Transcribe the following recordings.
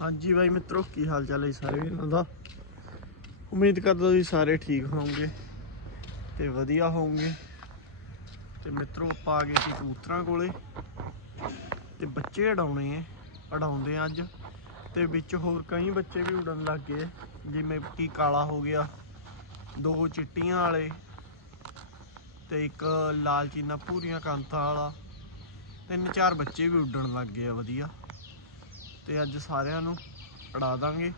ਹਾਂਜੀ ਬਾਈ ਮਿੱਤਰੋ, ਕੀ ਹਾਲ ਚਾਲ ਹੈ ਸਾਰੇ ਇਹਨਾਂ ਦਾ? ਉਮੀਦ ਕਰਦਾ ਤੁਸੀਂ ਸਾਰੇ ਠੀਕ ਹੋਵੋਗੇ ਤੇ ਵਧੀਆ ਹੋਵੋਗੇ। ਤੇ ਮਿੱਤਰੋ, ਆਪਾਂ ਆ ਗਏ ਸੀ ਕਬੂਤਰਾਂ ਕੋਲੇ। ਤੇ ਬੱਚੇ ਉਡਾਉਣੇ ਐ ਉਡਾਉਂਦੇ ਆ ਅੱਜ। ਤੇ ਵਿੱਚ ਹੋਰ ਕਈ ਬੱਚੇ ਵੀ ਉਡਣ ਲੱਗ ਗਏ, ਜਿਵੇਂ ਕਿ ਕਾਲਾ ਹੋ ਗਿਆ, ਦੋ ਚਿੱਟੀਆਂ ਵਾਲੇ ਤੇ ਇੱਕ ਲਾਲ ਚੀਨਾ ਪੂਰੀਆਂ ਕਾਂਤਾਂ ਵਾਲਾ। ਤਿੰਨ ਚਾਰ ਬੱਚੇ ਵੀ ਉੱਡਣ ਲੱਗ ਗਏ ਆ, ਵਧੀਆ। ਤੇ ਅੱਜ ਸਾਰਿਆਂ ਨੂੰ ਉਡਾ ਦਾਂਗੇ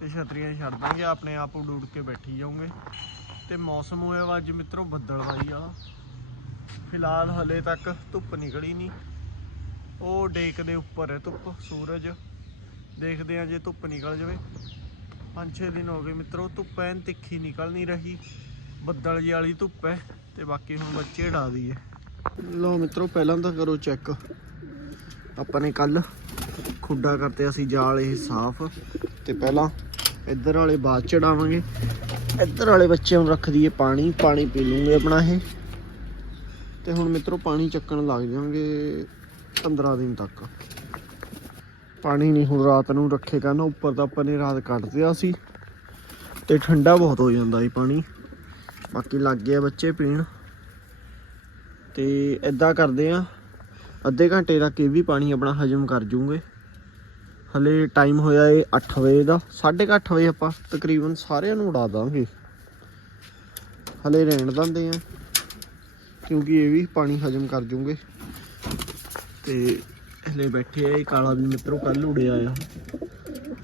ਤੇ ਛਤਰੀਆਂ ਛੱਡ ਦਾਂਗੇ, ਆਪਣੇ ਆਪ ਉਡ ਕੇ ਬੈਠੀ ਜਾਓਗੇ ਤੇ ਮੌਸਮ ਹੋਇਆ ਵਾ ਅੱਜ ਮਿੱਤਰੋ ਬੱਦਲਵਾਈ ਵਾਲਾ। ਫਿਲਹਾਲ ਹਲੇ ਤੱਕ ਧੁੱਪ ਨਿਕਲੀ ਨਹੀਂ। ਉਹ ਡੇਕ ਦੇ ਉੱਪਰ ਹੈ ਧੁੱਪ, ਸੂਰਜ। ਦੇਖਦੇ ਆ ਜੇ ਧੁੱਪ ਨਿਕਲ ਜਾਵੇ। ਪੰਜ ਛੇ ਦਿਨ ਹੋ ਗਏ ਮਿੱਤਰੋ, ਧੁੱਪ ਐਨ ਤਿੱਖੀ ਨਿਕਲ ਨਹੀਂ ਰਹੀ। ਬੱਦਲ ਜੀ ਵਾਲੀ ਧੁੱਪ ਹੈ ਤੇ ਬਾਕੀ ਹੁਣ ਬੱਚੇ ਢਾ ਦਈਏ। ਲਓ ਮਿੱਤਰੋ, ਪਹਿਲਾਂ ਤਾਂ ਕਰੋ ਚੈੱਕ ਆਪਾਂ ਨੇ ਕੱਲ ਖੁੱਡਾ ਕਰਤੇ, ਅਸੀਂ ਜਾਲ ਇਹ ਸਾਫ਼। ਤੇ ਪਹਿਲਾਂ ਇੱਧਰ ਵਾਲੇ ਬਾਅਦ ਚੜਾਵਾਂਗੇ। ਇੱਧਰ ਵਾਲੇ ਬੱਚਿਆਂ ਨੂੰ ਰੱਖ ਦਈਏ ਪਾਣੀ ਪਾਣੀ ਪੀ ਲੂੰਗੇ ਆਪਣਾ ਇਹ। ਤੇ ਹੁਣ ਮਿੱਤਰੋ, ਪਾਣੀ ਚੱਕਣ ਲੱਗ ਜਾਵਾਂਗੇ 15 ਦਿਨ ਤੱਕ। ਪਾਣੀ ਨਹੀਂ ਹੁਣ ਰਾਤ ਨੂੰ ਰੱਖੇ ਕਰਨ, ਉੱਪਰ ਤਾਂ ਆਪਾਂ ਨੇ ਰਾਤ ਕੱਢ ਦਿਆ ਸੀ। ਤੇ ਠੰਡਾ ਬਹੁਤ ਹੋ ਜਾਂਦਾ ਇਹ ਪਾਣੀ। ਬਾਕੀ ਲੱਗ ਗਿਆ ਬੱਚੇ ਪੀਣ। ਤੇ ਇਦਾਂ ਕਰਦੇ ਆ, ਅੱਧੇ ਘੰਟੇ ਤੱਕ ਇਹ ਵੀ ਪਾਣੀ ਆਪਣਾ ਹਜਮ ਕਰ ਜੂਗੇ। ਹਲੇ ਟਾਈਮ ਹੋਇਆ ਏ 8 ਵਜੇ ਦਾ 8:30 ਵਜੇ ਆਪਾਂ ਤਕਰੀਬਨ ਸਾਰਿਆਂ ਨੂੰ ਉਡਾ ਦਾਂਗੇ। ਹਲੇ ਰਹਿਣ ਦਿੰਦੇ ਆ, ਕਿਉਂਕਿ ਇਹ ਵੀ ਪਾਣੀ ਹਜਮ ਕਰ ਜੂਗੇ। ਤੇ ਹਲੇ ਬੈਠੇ ਆ ਇਹ ਕਾਲਾ ਵੀ ਮਿੱਤਰੋ ਕੱਲ ਉੜਿਆ ਆ।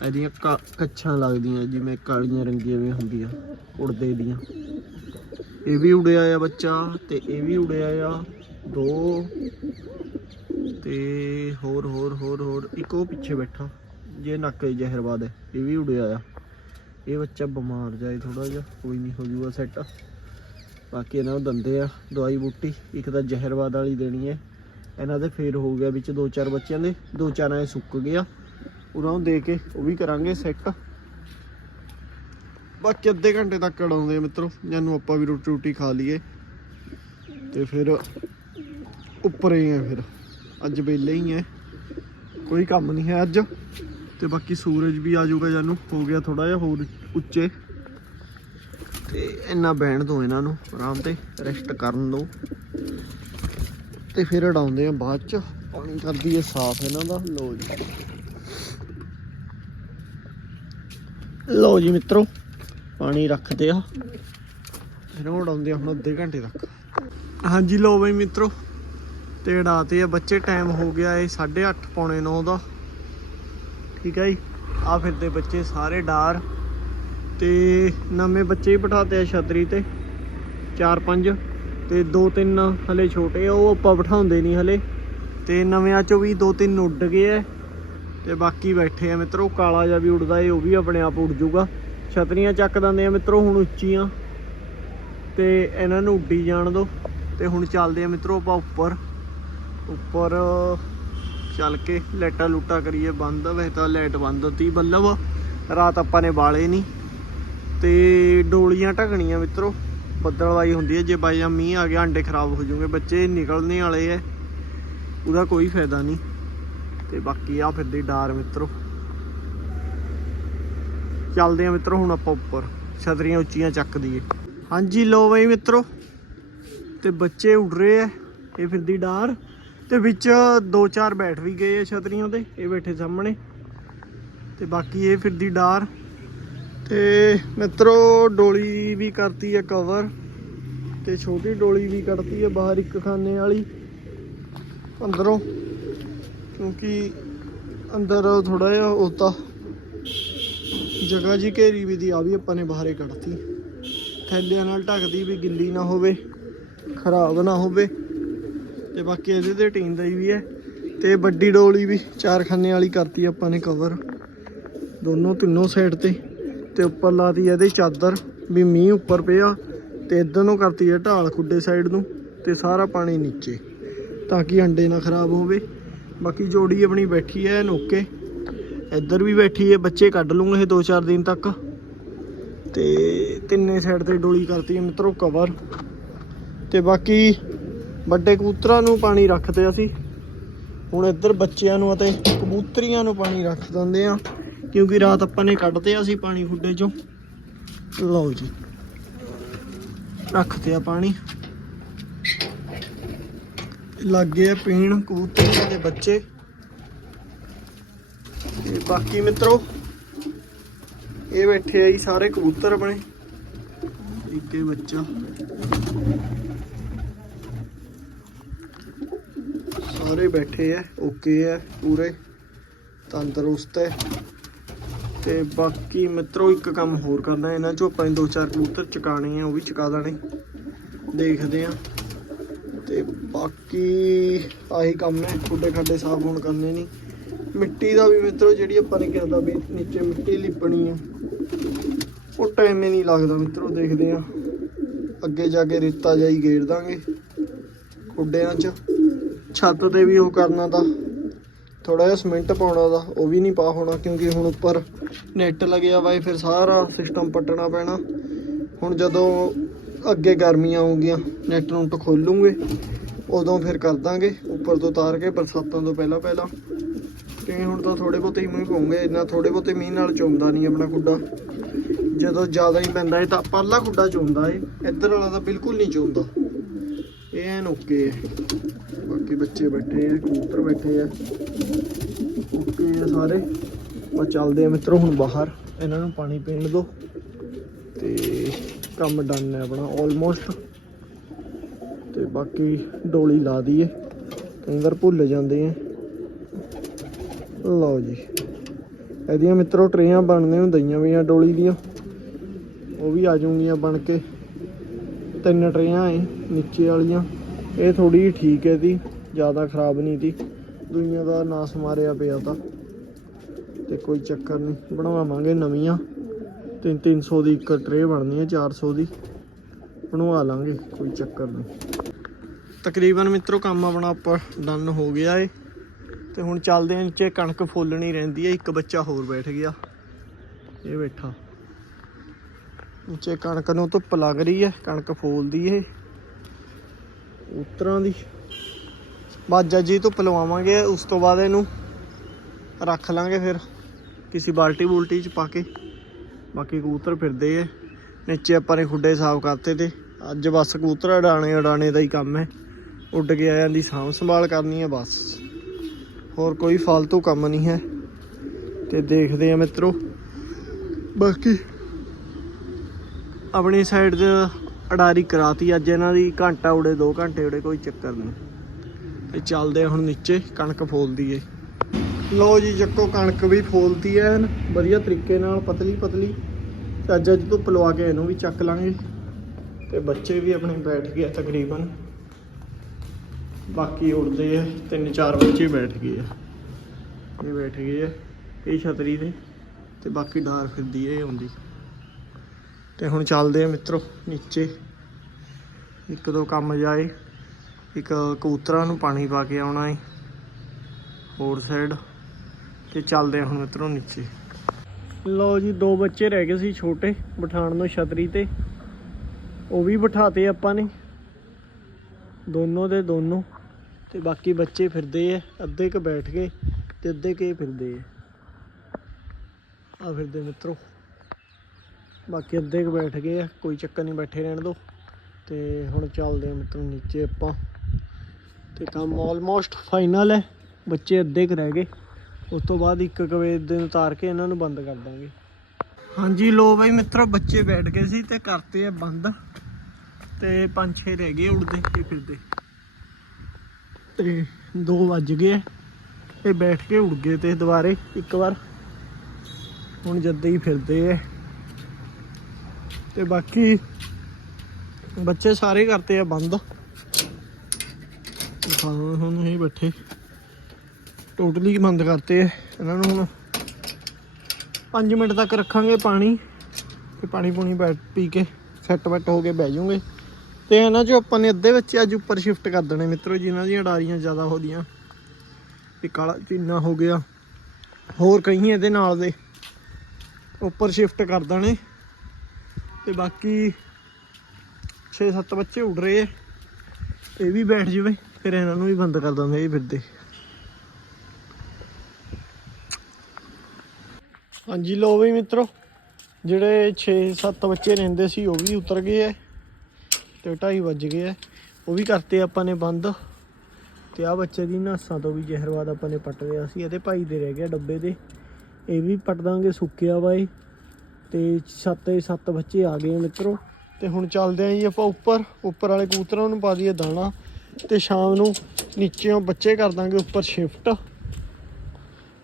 ਇਹਦੀਆਂ ਕ- ਕੱਛਾਂ ਲੱਗਦੀਆਂ, ਜਿਵੇਂ ਕਾਲੀਆਂ ਰੰਗੀਆਂ ਵੀ ਹੁੰਦੀਆਂ, ਉੜਦੇ ਦੀਆਂ। ਇਹ ਵੀ ਉੜਿਆ ਆ ਬੱਚਾ, ਤੇ ਇਹ ਵੀ ਉੜਿਆ ਆ। ਦੋ ਤੇ ਹੋਰ ਹੋਰ ਹੋਰ ਹੋਰ। ਇੱਕ ਉਹ ਪਿੱਛੇ ਬੈਠਾ। ਜੇ ਨੱਕ ਜ਼ਹਿਰਵਾਦ ਹੈ ਇਹ ਵੀ ਉੜਿਆ ਆ। ਇਹ ਬੱਚਾ ਬਿਮਾਰ ਜਾਏ ਥੋੜਾ ਜਿਹਾ। ਕੋਈ ਨਹੀਂ ਹੋ ਜੂਗਾ ਸੈੱਟ ਬਾਕੀ ਇਹਨਾਂ ਨੂੰ ਦੰਦੇ ਆ। ਦਵਾਈ ਬੂਟੀ। ਇੱਕ ਤਾਂ ਜ਼ਹਿਰਵਾਦ ਵਾਲੀ ਦੇਣੀ ਹੈ ਇਹਨਾਂ ਦੇ ਫੇਰ ਹੋ ਗਿਆ ਵਿੱਚ ਦੋ ਚਾਰ ਬੱਚਿਆਂ ਦੇ। ਦੋ ਚਾਰਾਂ ਦੇ ਸੁੱਕ ਗਿਆ। ਉਹਨਾਂ ਨੂੰ ਦੇ ਕੇ ਉਹ ਵੀ ਕਰਾਂਗੇ ਸੈੱਟ ਬਾਕੀ ਅੱਧੇ ਘੰਟੇ ਤੱਕ ਅੜਾਉਂਦੇ ਆ ਮਿੱਤਰੋ। ਜਾਨੂੰ ਆਪਾਂ ਵੀ ਰੋਟੀ ਰੋਟੀ ਖਾ ਲਈਏ। ਤੇ ਫਿਰ ਉੱਪਰ ਹੀ ਆ ਫਿਰ। ਅੱਜ ਵਿਹਲੇ ਹੀ ਐ। ਕੋਈ ਕੰਮ ਨਹੀਂ ਹੈ ਅੱਜ। ਤੇ ਬਾਕੀ ਸੂਰਜ ਵੀ ਆ ਜਾਊਗਾ ਜਾਨੂੰ ਹੋ ਗਿਆ ਥੋੜਾ ਜਿਹਾ ਹੋਰ ਉੱਚੇ। ਤੇ ਇੰਨਾ ਬਹਿਣ ਦੋ ਇਹਨਾਂ ਨੂੰ। ਆਰਾਮ ਤੇ ਰੈਸਟ ਕਰਨ ਦੋ। ਤੇ ਫਿਰ ਉਡਾਉਂਦੇ ਆ ਬਾਅਦ ਚ। ਪਾਣੀ ਕਰਦੀ ਹੈ ਸਾਫ਼ ਇਹਨਾਂ ਦਾ। ਲੋ ਜੀ। ਲੋ ਜੀ ਮਿੱਤਰੋ, ਪਾਣੀ ਰੱਖਦੇ ਆ। ਫਿਰ ਉਡਾਉਂਦੇ ਆ ਹੁਣ ਅੱਧੇ ਘੰਟੇ ਤੱਕ। ਹਾਂਜੀ ਲੋ ਬਈ ਮਿੱਤਰੋ। ਤੇ ਉਡਾਤੇ ਆ, ਬੱਚੇ ਟਾਈਮ ਹੋ ਗਿਆ ਏ 8:30 ਪੌਣੇ 9 ਦਾ। ਠੀਕ ਹੈ ਜੀ? ਆ ਫਿਰਦੇ ਬੱਚੇ ਸਾਰੇ ਡਾਰ। ਤੇ ਨਵੇਂ ਬੱਚੇ ਹੀ ਬਿਠਾਤੇ ਆ ਛਤਰੀ ਤੇ। ਚਾਰ ਪੰਜ। ਤੇ ਦੋ ਤਿੰਨ ਹਲੇ ਛੋਟੇ ਆ, ਉਹ ਆਪਾਂ ਬਿਠਾਉਂਦੇ ਨਹੀਂ ਹਲੇ। ਤੇ ਨਵਿਆਂ ਚੋਂ ਵੀ ਦੋ ਤਿੰਨ ਉੱਡ ਗਏ ਆ। ਤੇ ਬਾਕੀ ਬੈਠੇ ਆ ਮਿੱਤਰੋ, ਕਾਲਾ ਜਿਹਾ ਵੀ ਉੱਡਦਾ ਏ, ਉਹ ਵੀ ਆਪਣੇ ਆਪ ਉੱਡ ਜਾਊਗਾ। ਛਤਰੀਆਂ ਚੱਕ ਦਿੰਦੇ ਆ ਮਿੱਤਰੋ, ਹੁਣ ਉੱਚੀਆਂ। ਤੇ ਇਹਨਾਂ ਨੂੰ ਉੱਡੀ ਜਾਣ ਦੋ। ਤੇ ਹੁਣ ਚੱਲਦੇ ਆ ਮਿੱਤਰੋ ਆਪਾਂ ਉੱਪਰ। ਉੱਪਰ ਚੱਲ ਕੇ ਲਾਈਟਾਂ ਲੂਟਾਂ ਕਰੀਏ ਬੰਦ, ਵੈਸੇ ਤਾਂ ਲਾਈਟ ਬੰਦ ਹੁੰਦੀ ਬੱਲਬ ਰਾਤ ਆਪਾਂ ਨੇ ਬਾਲੇ ਨਹੀਂ ਤੇ ਡੋਲੀਆਂ ਢਕਣੀਆਂ ਮਿੱਤਰੋ ਬੱਦਲਵਾਈ ਹੁੰਦੀ ਹੈ, ਜੇ ਬਾਈ ਜਾਂ ਮੀਂਹ ਆ ਗਿਆ, ਅੰਡੇ ਖਰਾਬ ਹੋ ਜਾਣਗੇ ਬੱਚੇ ਨਿਕਲਣੇ ਵਾਲੇ ਐ, ਉਹਦਾ ਕੋਈ ਫਾਇਦਾ ਨਹੀਂ ਤੇ ਬਾਕੀ ਆ ਫਿਰਦੀ ਡਾਰ ਮਿੱਤਰੋ। ਚੱਲਦੇ ਆ ਮਿੱਤਰੋ ਹੁਣ ਆਪਾਂ ਉੱਪਰ, ਛਤਰੀਆਂ ਉੱਚੀਆਂ ਚੱਕ ਦਈਏ। ਹਾਂਜੀ ਲੋ ਬਈ ਮਿੱਤਰੋ, ਤੇ ਬੱਚੇ ਉੱਡ ਰਹੇ ਐ, ਇਹ ਫਿਰਦੀ ਡਾਰ। ਤੇ ਵਿੱਚ ਦੋ ਚਾਰ ਬੈਠ ਵੀ ਗਏ ਆ ਛਤਰੀਆਂ ਤੇ, ਇਹ ਬੈਠੇ ਸਾਹਮਣੇ। ਤੇ ਬਾਕੀ ਇਹ ਫਿਰਦੀ ਡਾਰ। ਤੇ ਮਿੱਤਰੋ, ਡੋਲੀ ਵੀ ਕਰਤੀ ਹੈ ਕਵਰ ਤੇ ਛੋਟੀ ਡੋਲੀ ਵੀ ਕੱਢਤੀ ਹੈ ਬਾਹਰ ਇੱਕ ਖਾਨੇ ਵਾਲੀ। ਅੰਦਰੋਂ, ਕਿਉਂਕਿ ਅੰਦਰ ਥੋੜਾ ਜਿਹਾ ਉਹ ਜਗ੍ਹਾ ਜੀ ਘੇਰੀ ਵੀ ਦੀ ਆ ਵੀ ਆਪਾਂ ਨੇ ਬਾਹਰੇ ਕੱਢਤੀ। ਥੈਲਿਆਂ ਨਾਲ ਢੱਕਦੀ ਵੀ ਗਿੱਲੀ ਨਾ ਹੋਵੇ, ਖਰਾਬ ਨਾ ਹੋਵੇ। ਤੇ ਬਾਕੀ ਇਹਦੇ ਤੇ ਟੀਨ ਦਾ ਹੀ ਵੀ ਹੈ ਤੇ ਵੱਡੀ ਡੋਲੀ ਵੀ ਚਾਰ ਖਾਨੇ ਵਾਲੀ ਕਰਤੀ ਆਪਾਂ ਨੇ ਕਵਰ ਦੋਨੋਂ ਤਿੰਨੋਂ ਸਾਈਡ ਤੇ। ਤੇ ਉੱਪਰ ਲਾਤੀ ਇਹਦੇ ਚਾਦਰ, ਵੀ ਮੀਂਹ ਉੱਪਰ ਪਿਆ ਤੇ ਇਧਰ ਨੂੰ ਕਰਤੀ ਹੈ ਢਾਲ ਖੁੱਡੇ ਸਾਈਡ ਨੂੰ ਤੇ ਸਾਰਾ ਪਾਣੀ ਨੀਚੇ ਤਾਂ ਕਿ ਅੰਡੇ ਨਾ ਖਰਾਬ ਹੋਵੇ। ਬਾਕੀ ਜੋੜੀ ਆਪਣੀ ਬੈਠੀ ਹੈ ਨੋਕੇ ਇੱਧਰ ਵੀ ਬੈਠੀ ਹੈ ਬੱਚੇ ਕੱਢ ਲੂੰਗੇ ਇਹ 2-4 ਦਿਨ ਤੱਕ। ਤੇ ਤਿੰਨੇ ਸਾਈਡ ਤੇ ਡੋਲੀ ਕਰਤੀ ਹੈ ਮਿੱਤਰੋ ਕਵਰ ਤੇ ਬਾਕੀ ਵੱਡੇ ਕਬੂਤਰਾਂ ਨੂੰ ਪਾਣੀ ਰੱਖਦੇ ਅਸੀਂ। ਹੁਣ ਇੱਧਰ ਬੱਚਿਆਂ ਨੂੰ ਅਤੇ ਕਬੂਤਰੀਆਂ ਨੂੰ ਪਾਣੀ ਰੱਖ ਦਿੰਦੇ ਆ, ਕਿਉਂਕਿ ਰਾਤ ਆਪਾਂ ਨੇ ਕੱਢਦੇ ਆ ਸੀ ਪਾਣੀ ਖੁੱਡੇ ਚੋਂ। ਲਓ ਜੀ ਰੱਖਤੇ ਆ ਪਾਣੀ। ਲੱਗੇ ਆ ਪੀਣ ਕਬੂਤਰੀਆਂ ਦੇ ਬੱਚੇ। ਤੇ ਬਾਕੀ ਮਿੱਤਰੋ, ਇਹ ਬੈਠੇ ਆ ਜੀ ਸਾਰੇ ਕਬੂਤਰ ਆਪਣੇ। ਇੱਕੇ ਬੱਚਾ। ਸਾਰੇ ਬੈਠੇ ਆ ਓਕੇ ਆ ਪੂਰੇ, ਤੰਦਰੁਸਤ ਹੈ ਤੇ ਬਾਕੀ ਮਿੱਤਰੋ, ਇੱਕ ਕੰਮ ਹੋਰ ਕਰਨਾ, ਇਹਨਾਂ ਚੋਂ ਆਪਾਂ ਦੋ ਚਾਰ ਕਬੂਤਰ ਚਕਾਣੇ ਆ, ਉਹ ਵੀ ਚਕਾ ਦੇਣੇ ਦੇਖਦੇ ਆ। ਤੇ ਬਾਕੀ ਆਹੀ ਕੰਮ ਹੈ ਖੁੱਡੇ ਖੱਡੇ ਸਾਫ਼ ਹੋਣ ਕਰਨੇ ਨਹੀਂ। ਮਿੱਟੀ ਦਾ ਵੀ ਮਿੱਤਰੋ, ਜਿਹੜੀ ਆਪਾਂ ਨੇ ਕਰਦਾ ਵੀ ਨੀਚੇ ਮਿੱਟੀ ਲਿਪਣੀ ਆ। ਉਹ ਟਾਈਮ ਹੀ ਨਹੀਂ ਲੱਗਦਾ ਮਿੱਤਰੋ, ਦੇਖਦੇ ਆ। ਅੱਗੇ ਜਾ ਕੇ ਰੇਤਾ ਜਾਈ ਗੇੜ ਦਾਂਗੇ ਖੁੱਡਿਆਂ 'ਚ। ਛੱਤ ਤੇ ਵੀ ਉਹ ਕਰਨਾ ਦਾ ਥੋੜਾ ਜਿਹਾ ਸਿਮੈਂਟ ਪਾਉਣਾ ਦਾ, ਉਹ ਵੀ ਨਹੀਂ ਪਾ ਹੋਣਾ ਕਿਉਂਕਿ ਹੁਣ ਉੱਪਰ ਨੈਟ ਲੱਗਿਆ ਵਾਏ ਫਿਰ ਸਾਰਾ ਸਿਸਟਮ ਪੱਟਣਾ ਪੈਣਾ। ਹੁਣ ਜਦੋਂ ਅੱਗੇ ਗਰਮੀਆਂ ਆਉਂਗੀਆਂ ਨੈਟ ਨੂੰ ਤਾਂ ਖੋਲੂਗੇ, ਉਦੋਂ ਫਿਰ ਕਰ ਦਾਂਗੇ। ਉੱਪਰ ਤੋਂ ਤਾਰ ਕੇ ਬਰਸਾਤਾਂ ਤੋਂ ਪਹਿਲਾਂ ਪਹਿਲਾਂ। ਕਿਉਂਕਿ ਹੁਣ ਤਾਂ ਥੋੜੇ ਬਹੁਤੇ ਹੀ ਮੀਂਹ ਪਉਂਗੇ, ਇੰਨਾ ਥੋੜੇ ਬਹੁਤੇ ਮੀਂਹ ਨਾਲ ਚੁੰਮਦਾ ਨਹੀਂ ਆਪਣਾ ਖੁੱਡਾ। ਜਦੋਂ ਜ਼ਿਆਦਾ ਹੀ ਪੈਂਦਾ ਹੈ ਤਾਂ ਪਰਲਾ ਖੁੱਡਾ ਚੁੰਮਦਾ ਏ, ਇੱਧਰ ਵਾਲਾ ਤਾਂ ਬਿਲਕੁਲ ਨਹੀਂ ਚੁੰਮਦਾ। ਇਹ ਐਨ ਓਕੇ ਹੈ ਬਾਕੀ ਬੱਚੇ ਬੈਠੇ ਆ ਕਬੂਤਰ ਬੈਠੇ ਆ। ਓਕੇ ਆ ਸਾਰੇ। ਆਪਾਂ ਚੱਲਦੇ ਆ ਮਿੱਤਰੋ ਹੁਣ ਬਾਹਰ। ਇਹਨਾਂ ਨੂੰ ਪਾਣੀ ਪੀਣ ਦਿਓ ਤੇ ਕੰਮ ਡਨ ਹੈ ਆਪਣਾ ਆਲਮੋਸਟ ਤੇ ਬਾਕੀ ਡੋਲੀ ਲਾ ਦਈਏ। ਅੰਦਰ ਭੁੱਲ ਜਾਂਦੇ ਆ। ਲਓ ਜੀ। ਇਹਦੀਆਂ ਮਿੱਤਰੋ ਟਰੇਆਂ ਬਣਨੇ ਹੁੰਦੀਆਂ ਵੀ ਆ ਡੋਲੀ ਦੀਆਂ। ਉਹ ਵੀ ਆ ਜਾਊਗੀਆਂ ਬਣ ਕੇ। ਤਿੰਨ ਟਰੇਆਂ ਏ ਨੀਚੇ ਵਾਲੀਆਂ। ਇਹ ਥੋੜੀ ਜਿਹੀ ਠੀਕ ਹੈ ਦੀ ਜ਼ਿਆਦਾ ਖਰਾਬ ਨਹੀਂ ਤੀ ਦੁਨੀਆ ਦਾ ਨਾਸ ਮਾਰਿਆ ਪਿਆ ਤਾਂ। ਤੇ ਕੋਈ ਚੱਕਰ ਨਹੀਂ, ਬਣਵਾਵਾਂਗੇ ਨਵੀਆਂ। 3 300 ਦੀ ਇੱਕ ਟਰੇ ਬਣਨੀ ਹੈ 400 ਦੀ। ਬਣਵਾ ਲਾਂਗੇ, ਕੋਈ ਚੱਕਰ ਨਹੀਂ। ਤਕਰੀਬਨ ਮਿੱਤਰੋ, ਕੰਮ ਆਪਣਾ ਉੱਪਰ ਡਨ ਹੋ ਗਿਆ ਏ। ਤੇ ਹੁਣ ਚੱਲਦੇ ਆਂ ਨੀਚੇ ਕਣਕ ਫੁੱਲਣੀ ਰਹਿੰਦੀ ਹੈ, ਇੱਕ ਬੱਚਾ ਹੋਰ ਬੈਠ ਗਿਆ। ਇਹ ਬੈਠਾ। ਨੀਚੇ ਕਣਕ ਨੂੰ ਧੁੱਪ ਲੱਗ ਰਹੀ ਹੈ, ਕਣਕ ਫੋਲਦੀ ਏ। ਕਬੂਤਰਾਂ ਦੀ। ਬਾਜਾ ਜੀ ਧੁੱਪ ਲਵਾਵਾਂਗੇ, ਉਸ ਤੋਂ ਬਾਅਦ ਇਹਨੂੰ ਰੱਖ ਲਾਂਗੇ ਫਿਰ ਕਿਸੇ ਬਾਲਟੀ ਬੁਲਟੀ ਚ ਪਾ ਕੇ। ਬਾਕੀ ਕਬੂਤਰ ਫਿਰਦੇ ਐ ਨੀਚੇ ਆਪਾਂ ਨੇ ਖੁੱਡੇ ਸਾਫ਼ ਕਰਤੇ ਤੇ ਅੱਜ ਬਸ ਕਬੂਤਰ ਉਡਾਣੇ ਉਡਾਣੇ ਦਾ ਹੀ ਕੰਮ ਹੈ। ਉੱਡ ਕੇ ਆਇਆਂ ਦੀ ਸਾਂਭ ਸੰਭਾਲ ਕਰਨੀ ਹੈ ਬਸ। ਹੋਰ ਕੋਈ ਫालतू ਕੰਮ ਨਹੀਂ ਹੈ। ਤੇ ਦੇਖਦੇ ਆ ਮਿੱਤਰੋ। ਬਾਕੀ ਆਪਣੀ ਸਾਈਡ 'ਚ ਅਡਾਰੀ ਕਰਾਤੀ, ਅੱਜ ਇਹਨਾਂ ਦੀ ਘੰਟਾ ਉੜੇ 2 ਘੰਟੇ ਉੜੇ, ਕੋਈ ਚੱਕਰ ਨਹੀਂ। ਤੇ ਚੱਲਦੇ ਆ ਹੁਣ ਨੀਚੇ, ਕਣਕ ਫੋਲਦੀ ਏ। ਲੋ ਜੀ, ਚੱਕੋ, ਕਣਕ ਵੀ ਫੋਲਦੀ ਐ ਵਧੀਆ ਤਰੀਕੇ ਨਾਲ, ਪਤਲੀ ਪਤਲੀ। ਤੇ ਅੱਜ ਅੱਜ ਧੁੱਪ ਲਵਾ ਕੇ ਇਹਨੂੰ ਵੀ ਚੱਕ ਲਾਂਗੇ। ਤੇ ਬੱਚੇ ਵੀ ਆਪਣੇ ਬੈਠ ਗਏ ਤਕਰੀਬਨ। ਬਾਕੀ ਉੜਦੇ ਆ, ਤਿੰਨ ਚਾਰ ਬੱਚੇ ਬੈਠ ਗਏ ਆ। ਇਹ ਬੈਠ ਗਏ ਆ, ਇਹ ਛਤਰੀ ਦੇ। ਤੇ ਬਾਕੀ ਡਾਰ ਫਿਰਦੀ ਏ ਆਉਂਦੀ ਤੇ ਹੁਣ ਚੱਲਦੇ ਆ ਮਿੱਤਰੋ ਨੀਚੇ। ਇੱਕ ਦੋ ਕੰਮ ਜਾਏ। ਇੱਕ ਕਬੂਤਰਾਂ ਨੂੰ ਪਾਣੀ ਪਾ ਕੇ ਆਉਣਾ ਏ। ਹੋਰ ਸਾਈਡ ਤੇ ਚੱਲਦੇ ਆ ਹੁਣ ਮਿੱਤਰੋ ਨੀਚੇ। ਲਓ ਜੀ, ਦੋ ਬੱਚੇ ਰਹਿ ਗਏ ਸੀ ਛੋਟੇ ਬਿਠਾਣ ਨੂੰ ਛਤਰੀ ਤੇ। ਉਹ ਵੀ ਬਿਠਾਤੇ ਆਪਾਂ ਨੇ। ਦੋਨੋਂ ਦੇ ਦੋਨੋਂ। ਤੇ ਬਾਕੀ ਬੱਚੇ ਫਿਰਦੇ ਆ। ਅੱਧੇ ਕ ਬੈਠ ਗਏ ਤੇ ਅੱਧੇ ਕੇ ਫਿਰਦੇ ਆ। ਆ ਫਿਰਦੇ ਮਿੱਤਰੋ। ਬਾਕੀ ਅੱਧੇ ਕੁ ਬੈਠ ਗਏ ਆ, ਕੋਈ ਚੱਕਰ ਨਹੀਂ, ਬੈਠੇ ਰਹਿਣ ਦੋ। ਤੇ ਹੁਣ ਚੱਲਦੇ ਆ ਮਿੱਤਰੋ ਨੀਚੇ ਆਪਾਂ। ਤੇ ਕੰਮ ਆਲਮੋਸਟ ਫਾਈਨਲ ਹੈ। ਬੱਚੇ ਅੱਧੇ ਕੁ ਰਹਿ ਗਏ। ਉਸ ਤੋਂ ਬਾਅਦ ਇੱਕ ਕਵੇ ਦਿਨ ਉਤਾਰ ਕੇ ਇਹਨਾਂ ਨੂੰ ਬੰਦ ਕਰ ਦਾਂਗੇ। ਹਾਂਜੀ, ਲੋ ਬਾਈ ਮਿੱਤਰੋ, ਬੱਚੇ ਬੈਠ ਗਏ ਸੀ ਤੇ ਕਰਤੇ ਆ ਬੰਦ। ਤੇ ਪੰਜ ਛੇ ਰਹਿ ਗਏ ਉੜਦੇ ਇਹ ਫਿਰਦੇ। ਤੇ 2 ਵੱਜ ਗਏ ਇਹ ਬੈਠ ਕੇ ਉੜ ਗਏ ਤੇ ਦੁਬਾਰੇ ਇੱਕ ਵਾਰ। ਹੁਣ ਜਦ ਹੀ ਫਿਰਦੇ ਐ ਤੇ ਬਾਕੀ ਬੱਚੇ ਸਾਰੇ ਕਰਤੇ ਆ ਬੰਦ। ਹਾਂ, ਹੁਣ ਇਹ ਬੈਠੇ। ਟੋਟਲੀ ਬੰਦ ਕਰਤੇ ਆ। ਇਹਨਾਂ ਨੂੰ ਹੁਣ 5 ਮਿੰਟ ਤੱਕ ਰੱਖਾਂਗੇ ਪਾਣੀ ਤੇ ਪਾਣੀ ਪੂਣੀ ਬੈਠ ਪੀ ਕੇ ਸੈੱਟ ਬੈਟ ਹੋ ਕੇ ਬਹਿ ਜਾਵਾਂਗੇ ਤੇ ਇਹਨਾਂ ਚੋਂ ਆਪਾਂ ਨੇ ਅੱਧੇ ਬੱਚੇ ਅੱਜ ਉੱਪਰ ਸ਼ਿਫਟ ਕਰ ਦੇਣੇ ਮਿੱਤਰੋ, ਜਿਨ੍ਹਾਂ ਦੀਆਂ ਡਾਰੀਆਂ ਜ਼ਿਆਦਾ ਹੋਦੀਆਂ ਇਹ ਕਾਲਾ ਚੀਨਾ ਹੋ ਗਿਆ। ਹੋਰ ਕਈ ਇਹਦੇ ਨਾਲ ਦੇ ਉੱਪਰ ਸ਼ਿਫਟ ਕਰ ਦੇਣੇ। ਤੇ ਬਾਕੀ 6-7 ਬੱਚੇ ਉੱਡ ਰਹੇ ਇਹ ਵੀ ਬੈਠ ਜਵੇ, ਫਿਰ ਇਹਨਾਂ ਨੂੰ ਵੀ ਬੰਦ ਕਰ ਦਾਂਗੇ ਇਹ ਫਿਰਦੇ ਹਾਂਜੀ ਲੋ ਵੀ ਮਿੱਤਰੋ, ਜਿਹੜੇ 6-7 ਬੱਚੇ ਰਹਿੰਦੇ ਸੀ, ਉਹ ਵੀ ਉਤਰ ਗਏ ਐ ਤੇ 2:30 ਵੱਜ ਗਏ ਐ ਉਹ ਵੀ ਕਰਤੇ ਆਪਾਂ ਨੇ ਬੰਦ। ਤੇ ਆ ਬੱਚੇ ਦੀ ਨਾਸਾਂ ਤੋਂ ਵੀ ਜ਼ਹਿਰਵਾਦ ਆਪਾਂ ਨੇ ਪਟ ਲਿਆ ਸੀ, ਇਹਦੇ ਭਾਈ ਦੇ ਰਹਿ ਗਿਆ ਡੱਬੇ ਦੇ। ਇਹ ਵੀ ਪੱਟ ਦਾਂਗੇ ਸੁੱਕਿਆ ਬਾਈ ਵਾ ਸੱਤ ਤੇ 7-7 ਬੱਚੇ ਆ ਗਏ ਆ ਮਿੱਤਰੋ। ਤੇ ਹੁਣ ਚੱਲਦੇ ਆਂ ਜੀ ਆਪਾਂ ਉੱਪਰ। ਉੱਪਰ ਵਾਲੇ ਕਬੂਤਰਾਂ ਨੂੰ ਪਾ ਦਈਏ ਦਾਣਾ। ਤੇ ਸ਼ਾਮ ਨੂੰ ਨੀਚੇੋਂ ਬੱਚੇ ਕਰ ਦਾਂਗੇ ਉੱਪਰ ਸ਼ਿਫਟ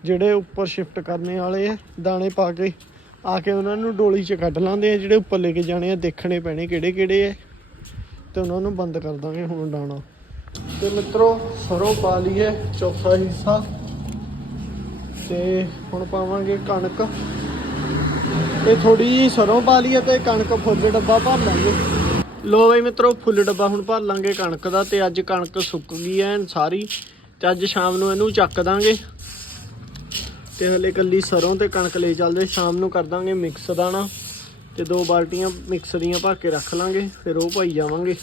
ਜਿਹੜੇ ਉੱਪਰ ਸ਼ਿਫਟ ਕਰਨੇ ਵਾਲੇ ਆ, ਦਾਣੇ ਪਾ ਕੇ ਆ ਕੇ ਉਹਨਾਂ ਨੂੰ ਡੋਲੀ 'ਚ ਕੱਢ ਲਾਂਦੇ ਆ, ਜਿਹੜੇ ਉੱਪਰ ਲੈ ਕੇ ਜਾਣੇ ਆ, ਦੇਖਣੇ ਪੈਣੇ ਕਿਹੜੇ ਕਿਹੜੇ ਆ। ਤੇ ਉਹਨਾਂ ਨੂੰ ਬੰਦ ਕਰ ਦਾਂਗੇ ਹੁਣ ਦਾਣਾ। ਤੇ ਮਿੱਤਰੋ, ਸਰੋਂ ਪਾ ਲਈਏ, ਚੌਥਾ ਹਿੱਸਾ। ਤੇ ਹੁਣ ਪਾਵਾਂਗੇ ਕਣਕ। ਇਹ ਥੋੜੀ ਜਿਹੀ ਸਰੋਂ ਪਾ ਲਈਏ ਤੇ ਕਣਕ ਫੁੱਲ ਡੱਬਾ ਭਰ ਲਾਂਗੇ। ਲੋ ਬਈ ਮਿੱਤਰੋ, ਫੁੱਲ ਡੱਬਾ ਹੁਣ ਭਰ ਲਾਂਗੇ ਕਣਕ ਦਾ ਤੇ ਅੱਜ ਕਣਕ ਸੁੱਕ ਗਈ ਐ ਸਾਰੀ ਤੇ ਅੱਜ ਸ਼ਾਮ ਨੂੰ ਇਹਨੂੰ ਚੱਕ ਦਾਂਗੇ। ਤੇ ਹਲੇ ਕੱਲੀ ਸਰੋਂ ਤੇ ਕਣਕ ਲੈ ਚੱਲਦੇ, ਸ਼ਾਮ ਨੂੰ ਕਰ ਦਾਂਗੇ ਮਿਕਸ ਦਾਣਾ ਤੇ ਦੋ ਬਾਲਟੀਆਂ ਮਿਕਸ ਦੀਆਂ ਭਰ ਕੇ ਰੱਖ ਲਾਂਗੇ, ਫਿਰ ਉਹ ਪਾਈ ਜਾਵਾਂਗੇ।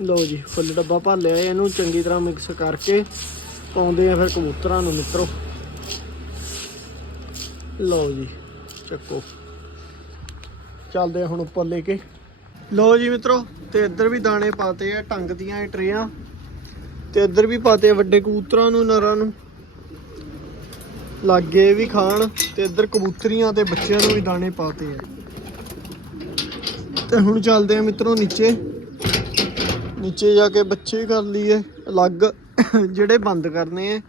ਲਓ ਜੀ, ਫੁੱਲ ਡੱਬਾ ਭਰ ਲਿਆ ਇਹਨੂੰ ਚੰਗੀ ਤਰ੍ਹਾਂ ਮਿਕਸ ਕਰਕੇ ਪਾਉਂਦੇ ਆ ਫਿਰ ਕਬੂਤਰਾਂ ਨੂੰ ਮਿੱਤਰੋ। ਲਓ ਜੀ, ਚੱਕੋ। ਚੱਲਦੇ ਆ ਹੁਣ ਉੱਪਰ ਲੈ ਕੇ। ਲਓ ਜੀ ਮਿੱਤਰੋ, ਤੇ ਇੱਧਰ ਵੀ ਦਾਣੇ ਪਾਤੇ ਆ ਟੰਗ ਦੀਆਂ ਇਹ ਟਰੇਆਂ। ਤੇ ਇੱਧਰ ਵੀ ਪਾਤੇ ਆ ਵੱਡੇ ਕਬੂਤਰਾਂ ਨੂੰ, ਨਰਾਂ ਨੂੰ। ਲਾਗੇ ਵੀ ਖਾਣ, ਤੇ ਇੱਧਰ ਕਬੂਤਰੀਆਂ ਤੇ ਬੱਚਿਆਂ ਨੂੰ ਵੀ ਦਾਣੇ ਪਾਤੇ ਆ। ਤੇ ਹੁਣ ਚੱਲਦੇ ਆ ਮਿੱਤਰੋ ਨੀਚੇ। ਨੀਚੇ ਜਾ ਕੇ ਬੱਚੇ ਕਰ ਲਈਏ, ਅਲੱਗ, ਜਿਹੜੇ ਬੰਦ ਕਰਨੇ ਆ।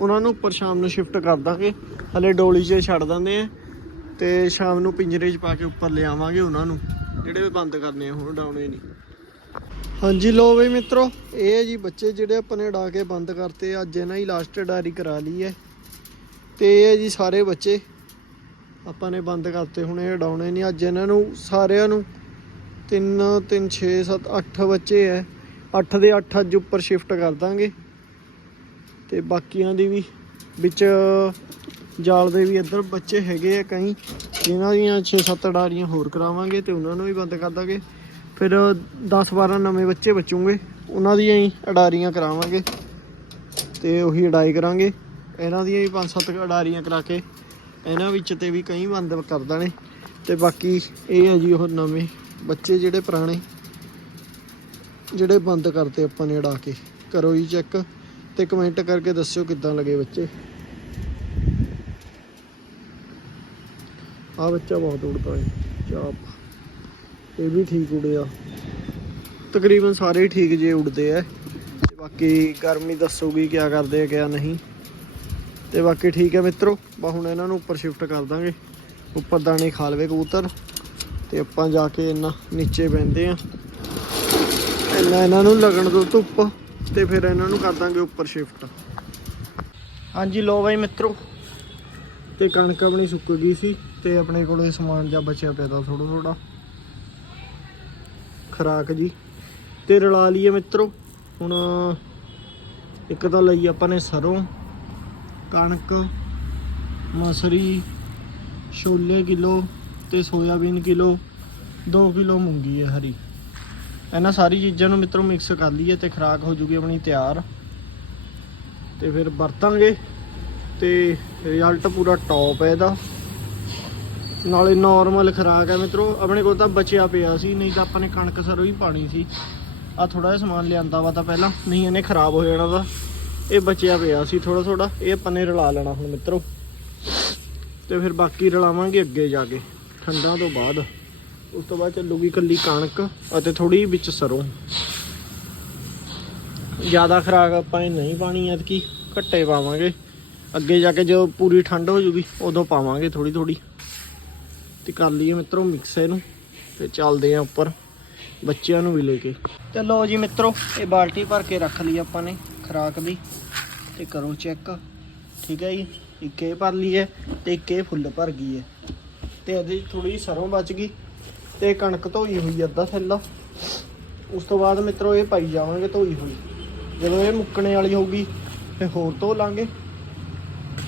ਉਹਨਾਂ ਨੂੰ ਉੱਪਰ ਸ਼ਾਮ ਨੂੰ ਸ਼ਿਫਟ ਕਰ ਦਾਂਗੇ। ਹਲੇ ਡੋਲੀ 'ਚ ਛੱਡ ਦਿੰਦੇ ਆ ਤੇ ਸ਼ਾਮ ਨੂੰ ਪਿੰਜਰੇ 'ਚ ਪਾ ਕੇ ਉੱਪਰ ਲਿਆਵਾਂਗੇ ਉਹਨਾਂ ਨੂੰ। ਜਿਹੜੇ ਵੀ ਬੰਦ ਕਰਨੇ ਆ, ਹੁਣ ਡਾਉਣੇ ਨਹੀਂ। ਹਾਂਜੀ ਲੋ ਬਈ ਮਿੱਤਰੋ, ਇਹ ਹੈ ਜੀ ਬੱਚੇ ਜਿਹੜੇ ਆਪਾਂ ਨੇ ਉਡਾ ਕੇ ਬੰਦ ਕਰਤੇ, ਅੱਜ ਇਹਨਾਂ ਹੀ ਲਾਸਟ ਡਾਰੀ ਕਰਾ ਲਈ ਹੈ। ਤੇ ਇਹ ਹੈ ਜੀ ਸਾਰੇ ਬੱਚੇ, ਆਪਾਂ ਨੇ ਬੰਦ ਕਰਤੇ, ਹੁਣ ਇਹ ਉਡਾਉਣੇ ਨਹੀਂ। ਅੱਜ ਇਹਨਾਂ ਨੂੰ, ਸਾਰਿਆਂ ਨੂੰ 3 3 6 7 8 ਬੱਚੇ ਐ 8 ਦੇ 8 ਅੱਜ ਉੱਪਰ ਸ਼ਿਫਟ ਕਰ ਦਾਂਗੇ। ਤੇ ਬਾਕੀਆਂ ਦੀ ਵੀ, ਵਿੱਚ ਜਾਲ ਦੇ ਵੀ ਇੱਧਰ ਬੱਚੇ ਹੈਗੇ ਆ ਕਈ। ਜਿਨ੍ਹਾਂ ਦੀਆਂ 6-7 ਡਾਰੀਆਂ ਹੋਰ ਕਰਾਵਾਂਗੇ ਤੇ ਉਹਨਾਂ ਨੂੰ ਵੀ ਬੰਦ ਕਰ ਦਾਂਗੇ। ਫਿਰ 10-12 ਨਵੇਂ ਬੱਚੇ ਬਚੂਗੇ, ਉਹਨਾਂ ਦੀਆਂ ਹੀ ਅਡਾਰੀਆਂ ਕਰਾਵਾਂਗੇ ਤੇ ਉਹੀ ਅਡਾਈ ਕਰਾਂਗੇ। ਇਹਨਾਂ ਦੀਆਂ ਵੀ 5-7 ਅਡਾਰੀਆਂ ਕਰਾ ਕੇ ਇਹਨਾਂ ਵਿੱਚ ਤੇ ਵੀ ਕਈ ਬੰਦ ਕਰ ਦੇਣੇ। ਤੇ ਬਾਕੀ ਇਹ ਹੈ ਜੀ ਉਹ ਨਵੇਂ ਬੱਚੇ ਜਿਹੜੇ ਪੁਰਾਣੇ, ਜਿਹੜੇ ਬੰਦ ਕਰਤੇ ਆਪਾਂ ਨੇ ਅੜਾ ਕੇ। ਕਰੋ ਜੀ ਚੈੱਕ। ਤੇ ਕਮੈਂਟ ਕਰਕੇ ਦੱਸਿਓ ਕਿੱਦਾਂ ਲੱਗੇ ਬੱਚੇ। ਆ ਬੱਚਾ ਬਹੁਤ ਉੜਦਾ ਹੈ। ਚਾਪ। ਇਹ ਵੀ ਠੀਕ ਉੜਿਆ। ਤਕਰੀਬਨ ਸਾਰੇ ਠੀਕ ਜੇ ਉੜਦੇ ਆ। ਬਾਕੀ ਗਰਮੀ ਦੱਸੂਗੀ ਕਿਆ ਕਰਦੇ ਆ, ਕਿਆ ਨਹੀਂ। ਤੇ ਬਾਕੀ ਠੀਕ ਹੈ ਮਿੱਤਰੋ। ਬਾ ਹੁਣ ਇਹਨਾਂ ਨੂੰ ਉੱਪਰ ਸ਼ਿਫਟ ਕਰ ਦਾਂਗੇ। ਉੱਪਰ ਦਾਣੇ ਖਾ ਲਵੇ ਕਬੂਤਰ। ਤੇ ਆਪਾਂ ਜਾ ਕੇ ਇਹਨਾਂ ਨੀਚੇ ਬੈੰਦੇ ਆ। ਇੰਨਾ ਇਹਨਾਂ ਨੂੰ ਲੱਗਣ ਦੋ ਧੁੱਪ। ਤੇ ਫਿਰ ਇਹਨਾਂ ਨੂੰ ਕਰ ਦਾਂਗੇ ਉੱਪਰ ਸ਼ਿਫਟ ਹਾਂਜੀ ਲੋ ਬਾਈ ਮਿੱਤਰੋ। ਤੇ ਕਣਕ ਆਪਣੀ ਸੁੱਕ ਗਈ ਸੀ ਤੇ ਆਪਣੇ ਕੋਲੇ ਸਮਾਨ ਜਾਂ ਬਚਿਆ ਪਿਆ ਤਾਂ ਥੋੜਾ ਥੋੜਾ ਖਰਾਕ ਜੀ। ਤੇ ਰਲਾ ਲਈਏ ਮਿੱਤਰੋ। ਹੁਣ ਇੱਕ ਤਾਂ ਲਈ ਆਪਾਂ ਨੇ ਸਰੋਂ ਕਣਕ ਮਸਰੀ ਛੋਲੇ ਕਿਲੋ ਤੇ ਸੋਇਆਬੀਨ ਕਿਲੋ। 2 ਕਿਲੋ ਮੂੰਗੀ ਹੈ ਹਰੀ। ਇਹਨਾਂ ਸਾਰੀ ਚੀਜ਼ਾਂ ਨੂੰ ਮਿੱਤਰੋ ਮਿਕਸ ਕਰ ਲਈਏ ਤੇ ਖਰਾਕ ਹੋ ਜੂਗੀ ਆਪਣੀ ਤਿਆਰ। ਤੇ ਫਿਰ ਵਰਤਾਂਗੇ ਤੇ ਰਿਜ਼ਲਟ ਪੂਰਾ ਟੌਪ ਹੈ ਇਹਦਾ। ਨਾਲੇ ਨਾਰਮਲ ਖਰਾਕ ਹੈ ਮਿੱਤਰੋ, ਆਪਣੇ ਕੋਲ ਤਾਂ ਬਚਿਆ ਪਿਆ ਸੀ, ਨਹੀਂ ਤਾਂ ਆਪਾਂ ਨੇ ਕਣਕ ਸਰੋਂ ਹੀ ਪਾਣੀ ਸੀ। ਆ ਥੋੜਾ ਜਿਹਾ ਸਮਾਨ ਲਿਆਂਦਾ ਵਾ ਤਾਂ ਪਹਿਲਾਂ, ਨਹੀਂ ਇਹਨੇ ਖਰਾਬ ਹੋ ਜਾਣਾ ਵਾ। ਇਹ ਬਚਿਆ ਪਿਆ ਸੀ ਥੋੜਾ ਥੋੜਾ ਇਹ ਆਪਾਂ ਨੇ ਰਲਾ ਲੈਣਾ ਹੁਣ ਮਿੱਤਰੋ। ਤੇ ਫਿਰ ਬਾਕੀ ਰਲਾਵਾਂਗੇ ਅੱਗੇ ਜਾ ਕੇ, ਠੰਡਾਂ ਤੋਂ ਬਾਅਦ। ਉਸ ਤੋਂ ਬਾਅਦ ਚੱਲੂਗੀ ਕੱਲੀ ਕਣਕ ਅਤੇ ਥੋੜੀ ਵਿੱਚ ਸਰੋਂ। ਜ਼ਿਆਦਾ ਖਰਾਕ ਆਪਾਂ ਇਹ ਨਹੀਂ ਪਾਣੀ, ਐਤਕੀ ਘੱਟੇ ਪਾਵਾਂਗੇ। ਅੱਗੇ ਜਾ ਕੇ ਜਦੋਂ ਪੂਰੀ ਠੰਡ ਹੋ ਜੂਗੀ, ਉਦੋਂ ਪਾਵਾਂਗੇ ਥੋੜੀ ਥੋੜੀ ਤੇ ਕਰ ਲਈਏ ਮਿੱਤਰੋ ਮਿਕਸ ਇਹਨੂੰ, ਤੇ ਚੱਲਦੇ ਆ ਉੱਪਰ ਬੱਚਿਆਂ ਨੂੰ ਵੀ ਲੈ ਕੇ। ਤੇ ਲਓ ਜੀ ਮਿੱਤਰੋ, ਇਹ ਬਾਲਟੀ ਭਰ ਕੇ ਰੱਖ ਲਈ ਆਪਾਂ ਨੇ ਖਰਾਕ ਦੀ, ਤੇ ਕਰੋ ਚੈੱਕ। ਠੀਕ ਹੈ ਜੀ, ਇੱਕ ਇਹ ਭਰ ਲਈ ਹੈ ਤੇ ਇੱਕ ਇਹ ਫੁੱਲ ਭਰ ਗਈ ਹੈ। ਤੇ ਇਹਦੇ ਥੋੜੀ ਸਰੋਂ ਬਚ ਗਈ। ਤੇ ਕਣਕ ਧੋਈ ਹੋਈ ਅੱਧਾ ਥੈਲਾ। ਉਸ ਤੋਂ ਬਾਅਦ ਮਿੱਤਰੋ ਇਹ ਪਾਈ ਜਾਵਾਂਗੇ ਧੋਈ ਹੋਈ। ਜਦੋਂ ਇਹ ਮੁੱਕਣੇ ਵਾਲੀ ਹੋਊਗੀ, ਫਿਰ ਹੋਰ ਧੋ ਲਾਂਗੇ।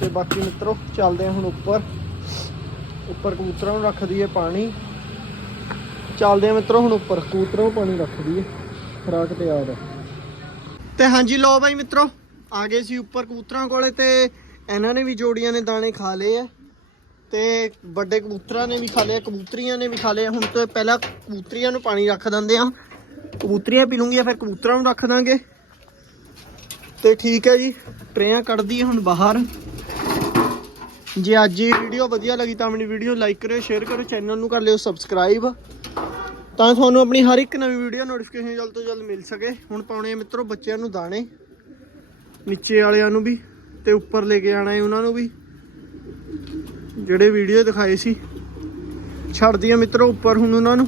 ਤੇ ਬਾਕੀ ਮਿੱਤਰੋ, ਚੱਲਦੇ ਹਾਂ ਹੁਣ ਉੱਪਰ। ਉੱਪਰ ਕਬੂਤਰਾਂ ਨੂੰ ਰੱਖ ਦਈਏ ਪਾਣੀ। ਚੱਲਦੇ ਆ ਮਿੱਤਰੋ ਹੁਣ ਉੱਪਰ। ਕਬੂਤਰਾਂ ਨੂੰ ਪਾਣੀ ਰੱਖ ਦਈਏ। ਖਰਾਕ ਤਿਆਰ ਹੈ ਤੇ ਹਾਂਜੀ ਲੋ ਬਾਈ ਮਿੱਤਰੋ, ਆ ਗਏ ਸੀ ਉੱਪਰ ਕਬੂਤਰਾਂ ਕੋਲੇ ਤੇ ਇਹਨਾਂ ਨੇ ਵੀ ਜੋੜੀਆਂ ਨੇ ਦਾਣੇ ਖਾ ਲਏ ਆ। ਤੇ ਵੱਡੇ ਕਬੂਤਰਾਂ ਨੇ ਵੀ ਖਾ ਲਿਆ ਕਬੂਤਰੀਆਂ ਨੇ ਵੀ ਖਾ ਲਿਆ ਹੁਣ ਤੋਂ ਪਹਿਲਾਂ ਕਬੂਤਰੀਆਂ ਨੂੰ ਪਾਣੀ ਰੱਖ ਦਿੰਦੇ ਆ ਕਬੂਤਰੀਆਂ ਪੀ ਲੂੰਗੀਆਂ ਫਿਰ ਕਬੂਤਰਾਂ ਨੂੰ ਰੱਖ ਦਾਂਗੇ। ਤੇ ਠੀਕ ਹੈ ਜੀ ਟਰੇਆਂ ਕੱਢਦੀ ਹੁਣ ਬਾਹਰ। ਜੇ ਅੱਜ ਦੀ ਵੀਡੀਓ ਵਧੀਆ ਲੱਗੀ ਤਾਂ ਆਪਣੀ ਵੀਡੀਓ ਲਾਈਕ ਕਰਿਓ ਸ਼ੇਅਰ ਕਰਿਓ ਚੈਨਲ ਨੂੰ ਕਰ ਲਿਓ ਸਬਸਕ੍ਰਾਈਬ ਤਾਂ ਤੁਹਾਨੂੰ ਆਪਣੀ ਹਰ ਇੱਕ ਨਵੀਂ ਵੀਡੀਓ ਨੋਟੀਫਿਕੇਸ਼ਨ ਜਲਦ ਤੋਂ ਜਲਦ ਮਿਲ ਸਕੇ। ਹੁਣ ਪਾਉਣੇ ਆ ਮਿੱਤਰੋ ਬੱਚਿਆਂ ਨੂੰ ਦਾਣੇ। ਨੀਚੇ ਵਾਲਿਆਂ ਨੂੰ ਵੀ, ਤੇ ਉੱਪਰ ਲੈ ਕੇ ਆਣਾ ਹੈ ਉਹਨਾਂ ਨੂੰ ਵੀ। ਜਿਹੜੇ ਵੀਡੀਓ ਦਿਖਾਏ ਸੀ ਛੱਡਦੀ ਆ ਮਿੱਤਰੋ ਉੱਪਰ ਹੁਣ ਉਹਨਾਂ ਨੂੰ।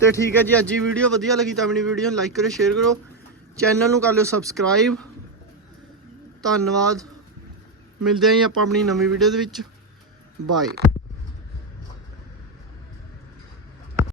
ਤੇ ਠੀਕ ਹੈ ਜੀ, ਅੱਜ ਦੀ ਵੀਡੀਓ ਵਧੀਆ ਲੱਗੀ ਤਾਂ ਆਪਣੀ ਵੀਡੀਓ ਨੂੰ ਲਾਈਕ ਕਰੋ ਸ਼ੇਅਰ ਕਰੋ ਚੈਨਲ ਨੂੰ ਕਰ ਲਿਓ ਸਬਸਕ੍ਰਾਈਬ ਧੰਨਵਾਦ। ਮਿਲਦੇ ਆਂ ਜੀ ਆਪਾਂ ਆਪਣੀ ਨਵੀਂ ਵੀਡੀਓ ਦੇ ਵਿੱਚ। ਬਾਏ